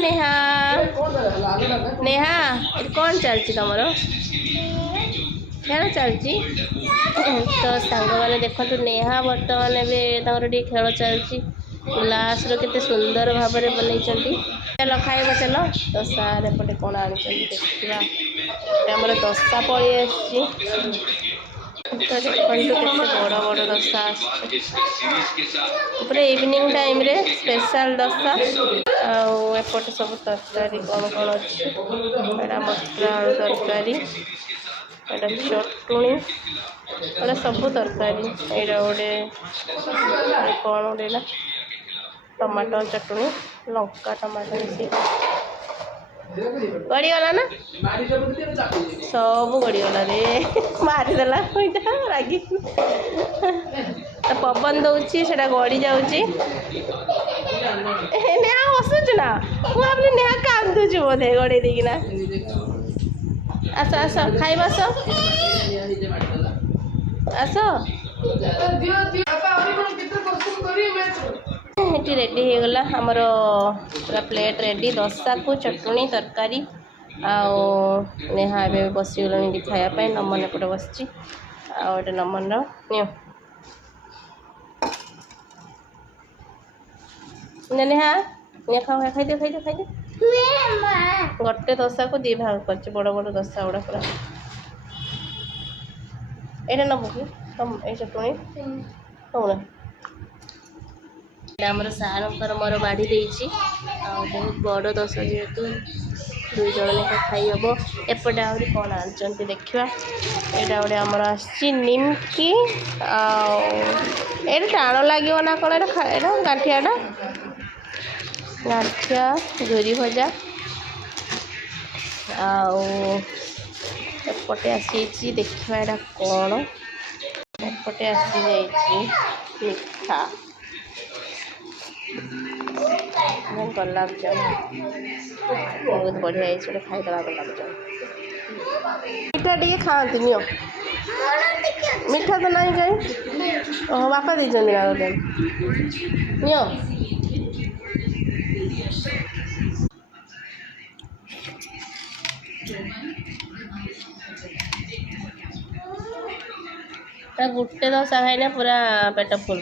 नेहा नेहा कौन चलती तुम खेल चलती तो सांग मैंने देखो नेहा बर्तमान भी खेल चलती ग्लास केते सुंदर भाव में बनई चल खाइब चल दशा एपटे कौन देखा आमर दशा पलि आसी तो देखो केते बड़ बड़ दशा आसपटे इवनिंग टाइम रे स्पेशल दशा आउपटे सब तरकारी कौन कौन अच्छी मसला आलू तरकारी चटुणी मतलब सब तरकारी यहाँ गोटे कौन गोटे टमाटर चटुणी लंका टमाटर मिसी गड़ीगला ना सब गड़ीगला रे मारिदेला रागी पवन दौची से गड़ी जाऊँगी नेहा हसुच ना मुझे नेहा कांदुच बोधे गड़े देना आस आस खाइब आस आस ये रेडी हो गला हमर पूरा प्लेट रेडी दशा को चटुणी तरकारी नेहा ए बसीगल खायापी नमन एपटे बस आटे नमन नेहा ने खाओ खाई दियो खाई दियो खाई दियो गोटे दशा को दी भाग कर बड़ बड़ दशा गुड़ा पूरा ये नबू कि ये चटुणी कौन आमर सार मोर बाढ़ी देती बहुत बड़ दशा जेहेतु दुई जन लेखा खाई हम एपटे आहरी कौन आनी देखा यहाँ गोटे आमर आमकी ये टाण लगे ना कौन गांठियाटा गांठिया झुरी भजा एपटे आसी देखा यहाँ कौन एपटे आसी जाइए मिठा गुलाब जामुन बहुत बढ़िया है खाईदेला गुलाब जामुन मीठा टे खाती नियो मीठा तो नहीं कहीं ओह बापा देते नियो गोटे दशा खाइना पूरा पेट फुल।